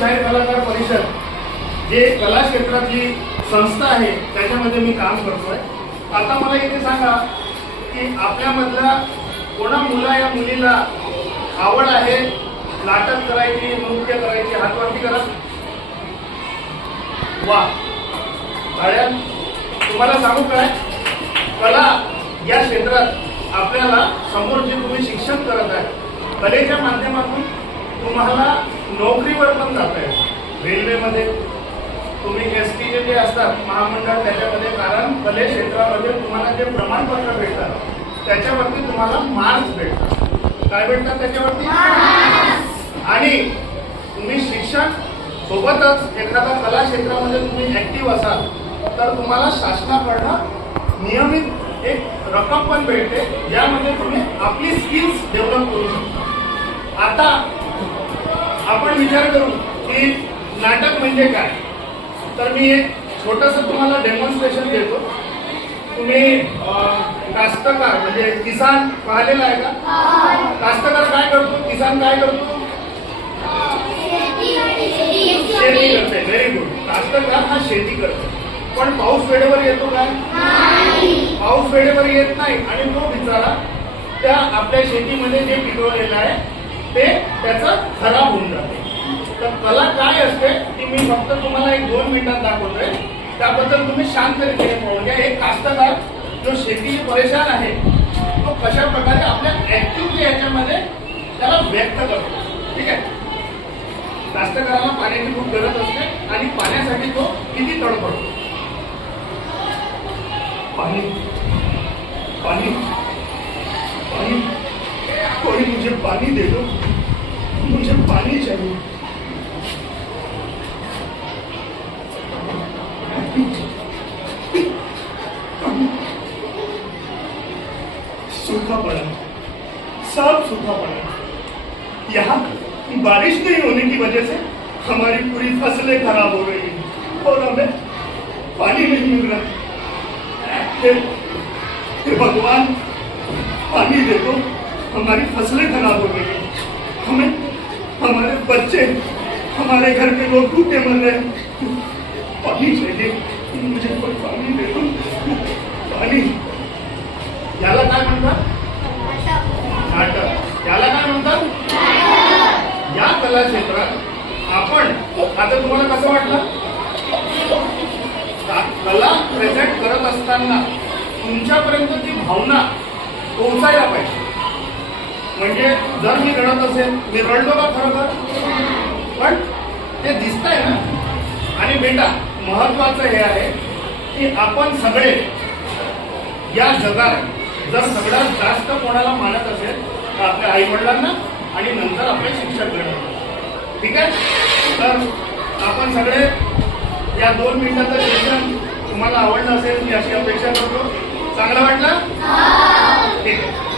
शाहीर कलाकार परिषद जे कला क्षेत्रातली संस्था आहे त्याच्यामध्ये मी काम करतोय। आता मला इथे सांगा की आपल्यामधल्या कोणा मुला या मुलीला आवड आहे नाटक करायची, नृत्य करायची? हात वरती करा। वा, तुम्हाला सांगू काय, कला या क्षेत्रात आपल्याला समोर जे तुम्ही शिक्षण करत आहे कलेच्या माध्यमातून तुम्हाला नोकरीवर पण जाता येईल। रेल्वेमध्ये तुम्ही एसटी जे असतात महामंडळ त्याच्यामध्ये, कारण कले क्षेत्रामध्ये तुम्हाला जे प्रमाणपत्र भेटतात त्याच्यावरती तुम्हाला मार्क्स भेटतात। काय भेटतात त्याच्यावरती? आणि तुम्ही शिक्षण सोबतच एखादा कला क्षेत्रामध्ये तुम्ही ऍक्टिव्ह असाल तर तुम्हाला शासनाकडनं नियमित एक रक्कम पण भेटते ज्यामध्ये तुम्ही आपली स्किल्स डेव्हलप करू शकता। आता आपण विचार करू की नाटक म्हणजे काय, तर मी एक छोटंसं तुम्हाला डेमॉन्स्ट्रेशन देतो। तुम्ही कास्तकार म्हणजे किसान पाहिलेला आहे का? कास्तकार काय करतो, किसान काय करतो? शेती करते। व्हेरी गुड, कास्तकार हा शेती करतो। पण पाऊस वेळेवर येतो काय? पाऊस वेळेवर येत नाही आणि तो बिचारा त्या आपल्या शेतीमध्ये जे पिकवलेलं आहे ते त्याचं खराब होऊन जाते। तर कला काय असते ती मी फक्त तुम्हाला 1-2 मिनिटात दाखवतोय, त्याबद्दल तुम्ही शांततेने पाहून घ्या। एक कास्तकार जो शेती परेशान आहे तो कशा प्रकारे आपल्या ऍक्टिव्हिटी याच्यामध्ये त्याला व्यक्त करतो। ठीक आहे, कास्तकाराला पाण्याची खूप गरज असते आणि पाण्यासाठी तो किती तडफडतो। पानी पानी पानी, कोई मुझे पानी दे दो, मुझे पानी चाहिए। सूखा पड़ा, सब सूखा पड़ा। यहाँ बारिश नहीं होने की वजह से हमारी पूरी फसलें खराब हो गई हैं और हमें पानी नहीं मिल रहा। हे भगवान, पानी दे दो, हमारी फसलें खराब हो गई हैं, हमें हमारे बच्चे, हमारे घर के लोग भूखे मर रहे हैं। पानी चाहिए, मुझे कोई पानी दे दो, पानी। याला काय म्हणतात? नाटक। याला काय म्हणतात? या कला क्षेत्रात आपण आता तुम्हाला कसं वाटलं? कला प्रेझेंट करत असताना तुमच्यापर्यंत ती भावना पोहोचायला पाहिजे। म्हणजे जर मी रडत असेल, मी रडलो का खरोखर? पण ते दिसतंय ना। आणि बेटा महत्वाचं हे आहे की आपण सगळे या जगात जर सगळ्यात जास्त कोणाला मानत असेल तर आपल्या आई वडिलांना आणि नंतर आपल्या शिक्षकांना। ठीक आहे, तर आपण सगळे या 2 मिनिटाचं सेशन तुम्हाला आवडलं असेल मी अशी अपेक्षा करतो। चांगलं वाटलं? ठीक आहे।